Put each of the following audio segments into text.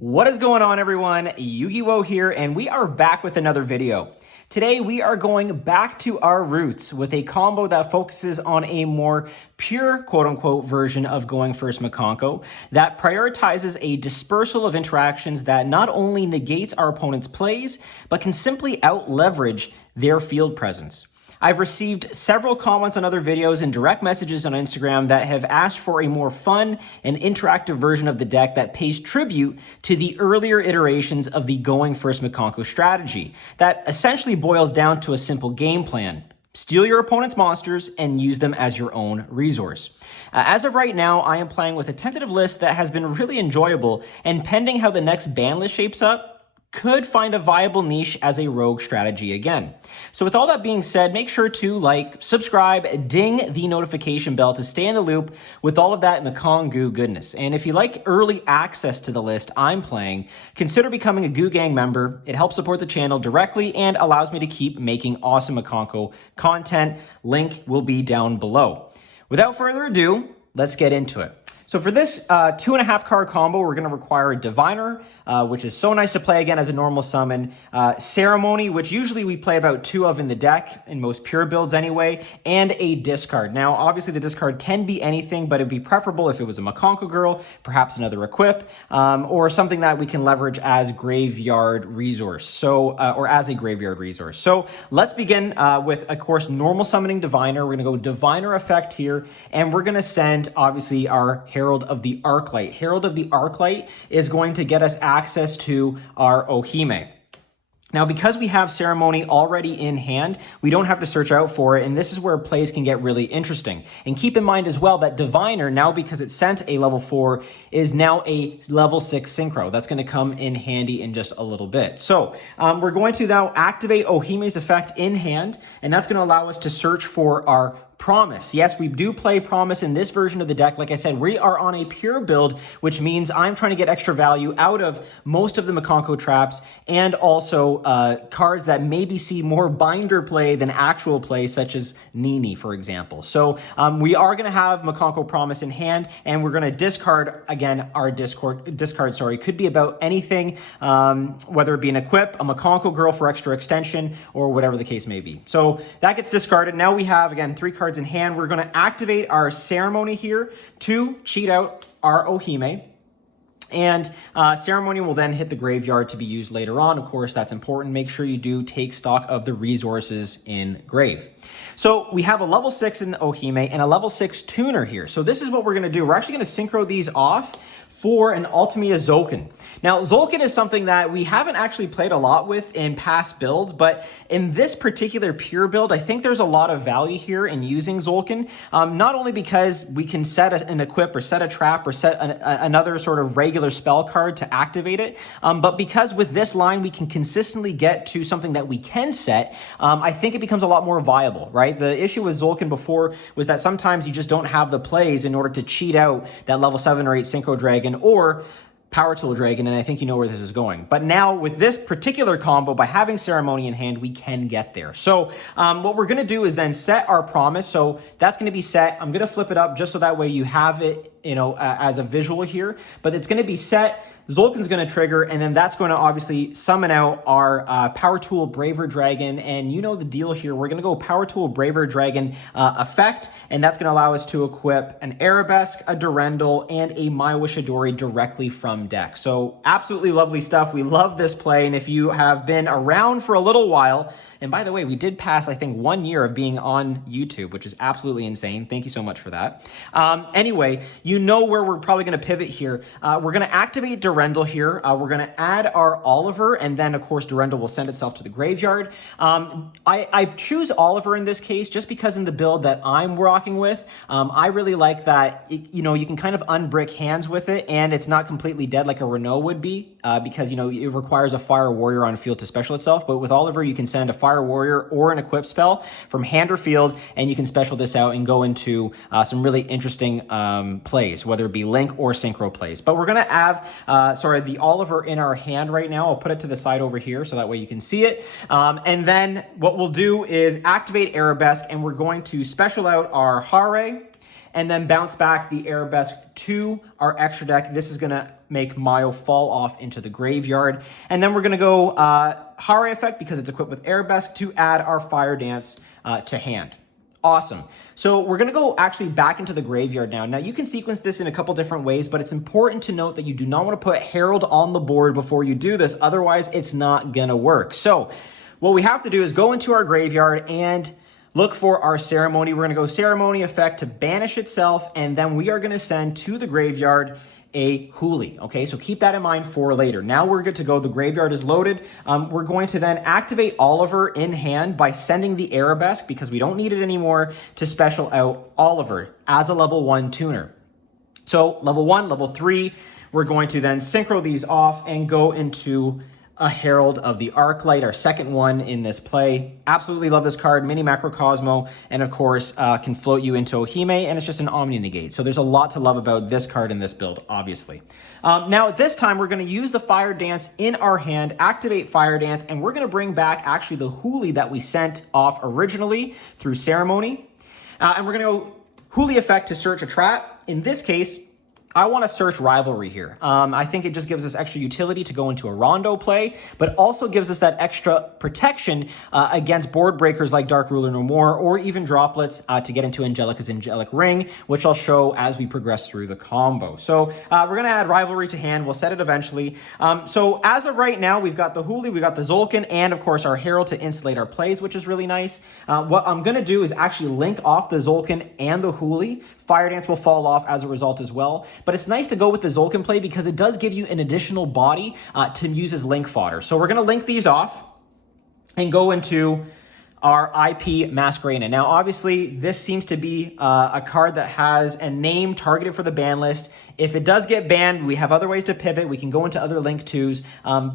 What is going on, everyone? Yu-Gi-Oh here, and we are back with another video. Today we are going back to our roots with a combo that focuses on a more pure quote-unquote version of Going First Mikankguu that prioritizes a dispersal of interactions that not only negates our opponent's plays, but can simply out-leverage their field presence. I've received several comments on other videos and direct messages on Instagram that have asked for a more fun and interactive version of the deck that pays tribute to the earlier iterations of the Going First Mikankguu strategy that essentially boils down to a simple game plan. Steal your opponent's monsters and use them as your own resource. As of right now, I am playing with a tentative list that has been really enjoyable, and pending how the next ban list shapes up, could find a viable niche as a rogue strategy again. So with all that being said, make sure to like, subscribe, ding the notification bell to stay in the loop with all of that Mikankguu goodness. And if you like early access to the list I'm playing, consider becoming a Goo Gang member. It helps support the channel directly and allows me to keep making awesome Mikankguu content. Link will be down below. Without further ado, let's get into it. So for this 2.5 card combo, we're going to require a Diviner, which is so nice to play again as a normal summon, Ceremony, which usually we play about 2 of in the deck, in most pure builds anyway, and a discard. Now, obviously the discard can be anything, but it'd be preferable if it was a Mikankguu girl, perhaps another equip, or something that we can leverage as graveyard resource, or as a graveyard resource. So let's begin with, of course, normal summoning Diviner. We're going to go Diviner effect here, and we're going to send, obviously, our Herald of the Arclight. Herald of the Arclight is going to get us access to our Ohime. Now, because we have Ceremony already in hand, we don't have to search out for it, and this is where plays can get really interesting. And keep in mind as well that Diviner, now because it's sent a level 4, is now a level 6 synchro. That's going to come in handy in just a little bit. So we're going to now activate Ohime's effect in hand, and that's going to allow us to search for our Promise. Yes, we do play Promise in this version of the deck. Like I said, we are on a pure build, which means I'm trying to get extra value out of most of the Mikankguu traps and also cards that maybe see more binder play than actual play, such as Nini, for example. So we are going to have Mikankguu Promise in hand, and we're going to discard, again, our discard, sorry, could be about anything, whether it be an equip, a Mikankguu girl for extra extension, or whatever the case may be. So that gets discarded. Now we have, again, 3 cards in hand. We're going to activate our Ceremony here to cheat out our Ohime. And Ceremony will then hit the graveyard to be used later on. Of course, that's important. Make sure you do take stock of the resources in grave. So we have a level 6 in Ohime and a level 6 tuner here. So this is what we're going to do. We're actually going to synchro these off for an Ultimia Zolkin. Now, Zolkin is something that we haven't actually played a lot with in past builds, but in this particular pure build, I think there's a lot of value here in using Zolkin, not only because we can set an equip or set a trap or set another sort of regular spell card to activate it, but because with this line, we can consistently get to something that we can set, I think it becomes a lot more viable, right? The issue with Zolkin before was that sometimes you just don't have the plays in order to cheat out that level 7 or 8 Synchro Dragon or Power Tool Dragon, and I think you know where this is going. But now with this particular combo, by having Ceremony in hand, we can get there. So what we're going to do is then set our Promise. So that's going to be set. I'm going to flip it up just so that way you have it, you know, as a visual here. But it's going to be set. Zolkin's going to trigger, and then that's going to obviously summon out our Power Tool Braver Dragon. And you know the deal here. We're going to go Power Tool Braver Dragon effect, and that's going to allow us to equip an Arabesque, a Durendal, and a My Wish Adori directly from deck. So absolutely lovely stuff. We love this play, and if you have been around for a little while, and by the way, we did pass, I think, 1 year of being on YouTube, which is absolutely insane. Thank you so much for that. Anyway, you know where we're probably going to pivot here. We're going to activate Durendal here. We're going to add our Oliver, and then, of course, Durendal will send itself to the graveyard. I choose Oliver in this case just because in the build that I'm rocking with, I really like that, you know, you can kind of unbrick hands with it, and it's not completely dead like a Renault would be, because, you know, it requires a Fire Warrior on field to special itself. But with Oliver, you can send a Fire Warrior or an equip spell from hand or field, and you can special this out and go into some really interesting plays, whether it be Link or Synchro plays. But we're going to have, the Oliver in our hand right now. I'll put it to the side over here so that way you can see it. And then what we'll do is activate Arabesque, and we're going to special out our Hare, and then bounce back the Arabesque to our extra deck. This is going to make Mayo fall off into the graveyard. And then we're going to go Hare effect, because it's equipped with Arabesque, to add our Fire Dance to hand. Awesome. So we're going to go actually back into the graveyard now. Now you can sequence this in a couple different ways, but it's important to note that you do not want to put Herald on the board before you do this. Otherwise, it's not going to work. So what we have to do is go into our graveyard and look for our Ceremony. We're going to go Ceremony effect to banish itself, and then we are going to send to the graveyard a Huli. Okay, so keep that in mind for later. Now we're good to go. The graveyard is loaded. We're going to then activate Oliver in hand by sending the Arabesque, because we don't need it anymore, to special out Oliver as a level 1 tuner. So level 1, level 3, we're going to then synchro these off and go into a Herald of the Arclight, our second one in this play. Absolutely love this card, mini Macrocosmo, and of course can float you into Ohime, and it's just an Omni Negate. So there's a lot to love about this card in this build, obviously. Now this time we're going to use the Fire Dance in our hand, activate Fire Dance, and we're going to bring back actually the Huli that we sent off originally through Ceremony. And we're going to go Huli effect to search a trap. In this case, I want to search Rivalry here. I think it just gives us extra utility to go into a Rondo play, but also gives us that extra protection against board breakers like Dark Ruler No More, or even droplets to get into Angelica's Angelic Ring, which I'll show as we progress through the combo. So we're going to add Rivalry to hand. We'll set it eventually. So as of right now, we've got the Huli, we've got the Zolkin, and of course our Herald to insulate our plays, which is really nice. What I'm going to do is actually link off the Zolkin and the Huli. Fire Dance will fall off as a result as well. But it's nice to go with the Zolkin play because it does give you an additional body to use as link fodder. So we're going to link these off and go into our IP Masquerena. Now, obviously, this seems to be a card that has a name targeted for the ban list. If it does get banned, we have other ways to pivot. We can go into other link 2s.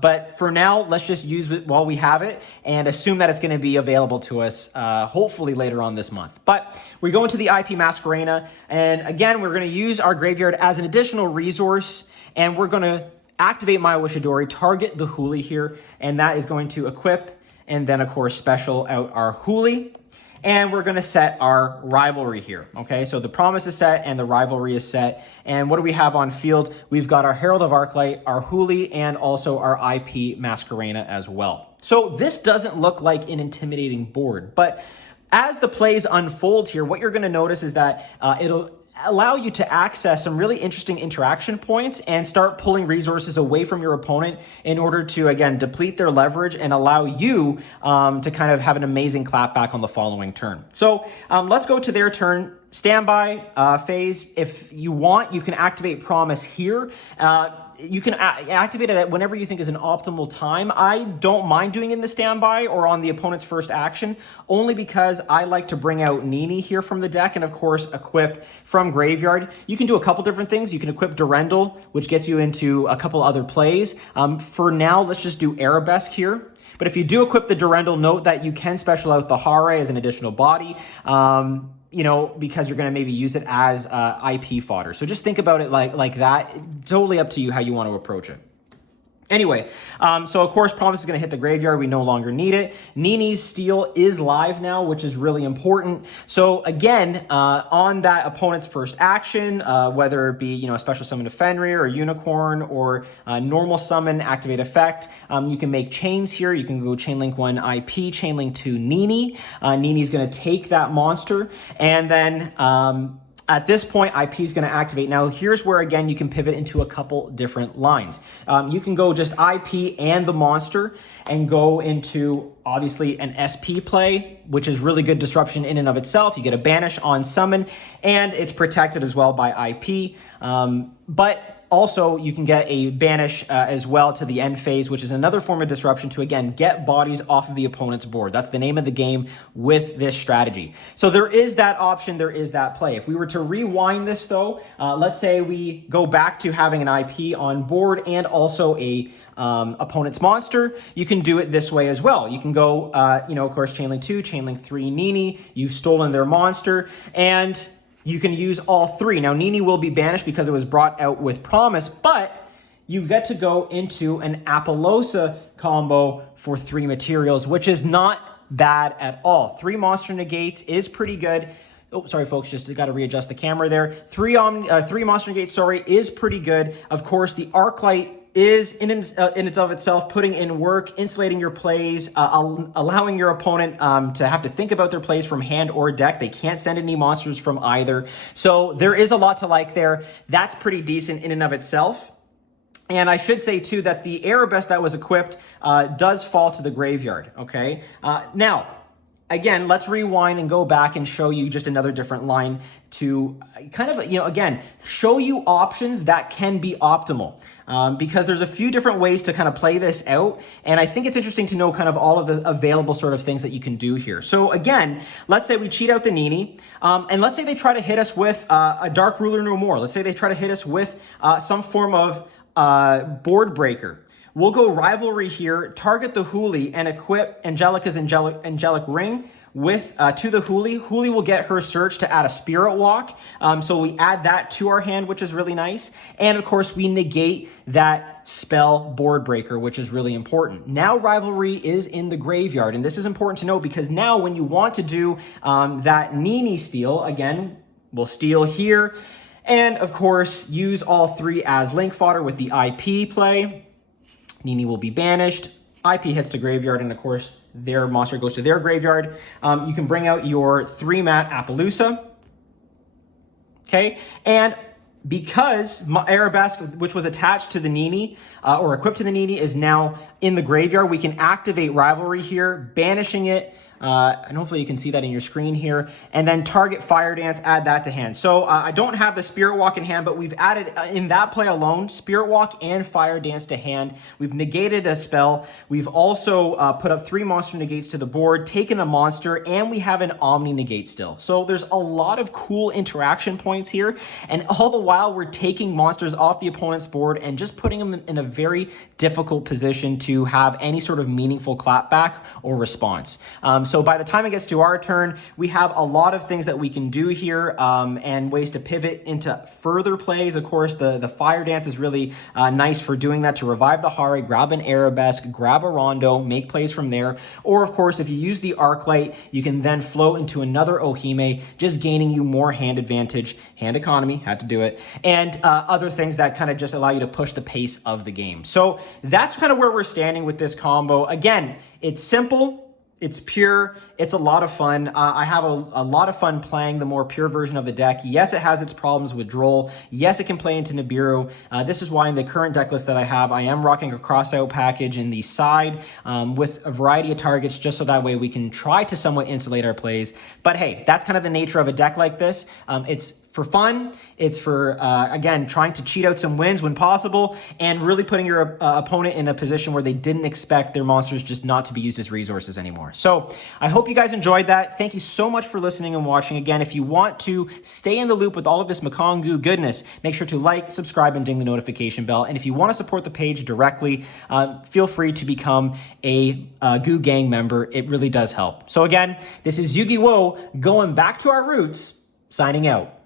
But for now, let's just use it while we have it and assume that it's going to be available to us hopefully later on this month. But we go into the IP Masquerena. And again, we're going to use our graveyard as an additional resource. And we're going to activate Maya Wishadori, target the Huli here. And that is going to equip and then, of course, special out our Huli. And we're going to set our Rivalry here. Okay, so the Promise is set and the Rivalry is set. And what do we have on field? We've got our Herald of Arclight, our Huli, and also our IP Masquerena as well. So this doesn't look like an intimidating board, but as the plays unfold here, what you're going to notice is that it'll allow you to access some really interesting interaction points and start pulling resources away from your opponent in order to, again, deplete their leverage and allow you to kind of have an amazing clapback on the following turn. So let's go to their turn. Standby phase. If you want, you can activate Promise here. You can activate it whenever you think is an optimal time. I don't mind doing it in the standby or on the opponent's first action, only because I like to bring out Nini here from the deck and, of course, equip from graveyard. You can do a couple different things. You can equip Durendal, which gets you into a couple other plays. For now, let's just do Arabesque here. But if you do equip the Durendal, note that you can special out the Hare as an additional body. You know, because you're going to maybe use it as IP fodder. So just think about it like that. Totally up to you how you want to approach it. Anyway, so of course, Promise is going to hit the graveyard. We no longer need it. Nini's Steel is live now, which is really important. So again, on that opponent's first action, whether it be, you know, a special summon of Fenrir or Unicorn or normal summon, activate effect, you can make chains here. You can go Chainlink 1 IP, Chainlink 2 Nini. Nini's going to take that monster, and then at this point, IP is going to activate. Now, here's where, again, you can pivot into a couple different lines. You can go just IP and the monster and go into, obviously, an SP play, which is really good disruption in and of itself. You get a banish on summon, and it's protected as well by IP. But also, you can get a banish as well to the end phase, which is another form of disruption to, again, get bodies off of the opponent's board. That's the name of the game with this strategy. So there is that option, there is that play. If we were to rewind this, though, let's say we go back to having an IP on board and also a opponent's monster, you can do it this way as well. You can go, you know, of course, Chainlink 2, Chainlink 3 Nini, you've stolen their monster, and you can use all three. Now, Nini will be banished because it was brought out with Promise, but you get to go into an Apollosa combo for 3 materials, which is not bad at all. 3 monster negates is pretty good. Oh, sorry, folks, just got to readjust the camera there. Three monster negates, sorry, is pretty good. Of course, the arc light is in its of itself putting in work, insulating your plays, allowing your opponent to have to think about their plays from hand or deck. They can't send any monsters from either. So there is a lot to like there. That's pretty decent in and of itself. And I should say, too, that the Arabesque that was equipped does fall to the graveyard, okay? Now, again, let's rewind and go back and show you just another different line to kind of, again, show you options that can be optimal. Because there's a few different ways to kind of play this out. And I think it's interesting to know kind of all of the available sort of things that you can do here. So again, let's say we cheat out the Nini, and let's say they try to hit us with a Dark Ruler No More. Let's say they try to hit us with some form of board breaker. We'll go Rivalry here, target the Huli, and equip Angelica's Angelic Ring with to the Huli. Huli will get her search to add a Spirit Walk. So we add that to our hand, which is really nice. And of course, we negate that spell Board Breaker, which is really important. Now Rivalry is in the graveyard, and this is important to know because now when you want to do that Nini steal, again, we'll steal here. And of course, use all three as link fodder with the IP play. Nini will be banished. IP hits the graveyard, and of course, their monster goes to their graveyard. You can bring out your 3-mat Appaloosa. Okay, and because Arabesque, which was attached to the Nini, or equipped to the Nini, is now in the graveyard, we can activate Rivalry here, banishing it. And hopefully you can see that in your screen here, and then target Fire Dance, add that to hand. So I don't have the Spirit Walk in hand, but we've added in that play alone, Spirit Walk and Fire Dance to hand. We've negated a spell. We've also put up 3 monster negates to the board, taken a monster, and we have an Omni negate still. So there's a lot of cool interaction points here, and all the while we're taking monsters off the opponent's board and just putting them in a very difficult position to have any sort of meaningful clapback or response. So by the time it gets to our turn, we have a lot of things that we can do here and ways to pivot into further plays. Of course, the Fire Dance is really nice for doing that, to revive the Hare, grab an Arabesque, grab a Rondo, make plays from there. Or of course, if you use the Arclight, you can then float into another Ohime, just gaining you more hand advantage, hand economy, had to do it, and other things that kind of just allow you to push the pace of the game. So that's kind of where we're standing with this combo. Again, it's simple. It's pure. It's a lot of fun. I have a lot of fun playing the more pure version of the deck. Yes, it has its problems with Droll. Yes, it can play into Nibiru. This is why in the current deck list that I have, I am rocking a cross-out package in the side with a variety of targets, just so that way we can try to somewhat insulate our plays. But hey, that's kind of the nature of a deck like this. It's for fun. It's for, again, trying to cheat out some wins when possible, and really putting your opponent in a position where they didn't expect their monsters just not to be used as resources anymore. So I hope you guys enjoyed that. Thank you so much for listening and watching. Again, if you want to stay in the loop with all of this Mikankguu goodness, make sure to like, subscribe, and ding the notification bell. And if you want to support the page directly, feel free to become a Goo Gang member. It really does help. So again, this is Yu-Gi-Oh! Going back to our roots, signing out.